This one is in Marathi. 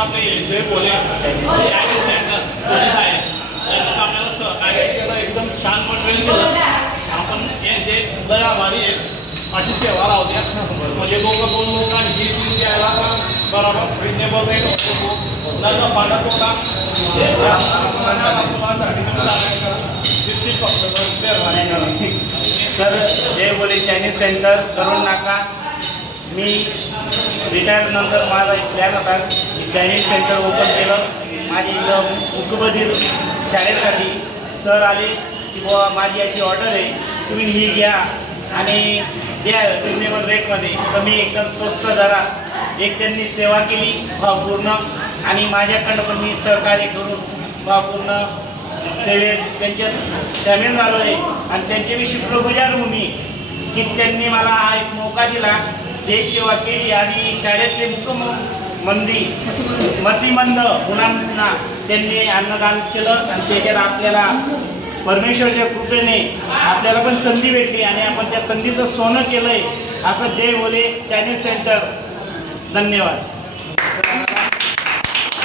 आपले जय बोले चायनीज सेंटर पोलीस आहे त्यांनी आपल्याला सहकार्य केलं, एकदम छान मटेरियल दिलं. आपण जे लय आभारी आहेत, माझी सेवा लावल्या. म्हणजे दोन लोकांनी ही द्यायला पण बरोबर रिजनेबल रेट होतो, न पाण्यात होता सर. जय बोले चायनीज सेंटर करून नाका. मी रिटायर नंतर माझा एक प्लॅन होता की चायनीज सेंटर ओपन केलं. माझी इथं मुकबधीर शाळेसाठी सर आले की बुवा माझी अशी ऑर्डर आहे, तुम्ही ही घ्या आणि द्या रिजनेबल रेटमध्ये, कमी एकदम स्वस्त दरात. एक त्यांनी सेवा केली भावपूर्ण आणि माझ्याकडनं पण मी सहकार्य करून भावपूर्ण सेवेत त्यांच्यात सामील झालो आहे आणि त्यांच्याविषयी प्रभुजार मी की त्यांनी मला हा एक मौका दिला, देशसेवा केली आणि शाळेतले मतिमंद मुलांना त्यांनी अन्नदान केलं आणि त्याच्यात आपल्याला परमेश्वरच्या कृपेने आपल्याला पण संधी भेटली आणि आपण त्या संधीचं सोनं केलं आहे. असं जय बोले चायनीज सेंटर. धन्यवाद.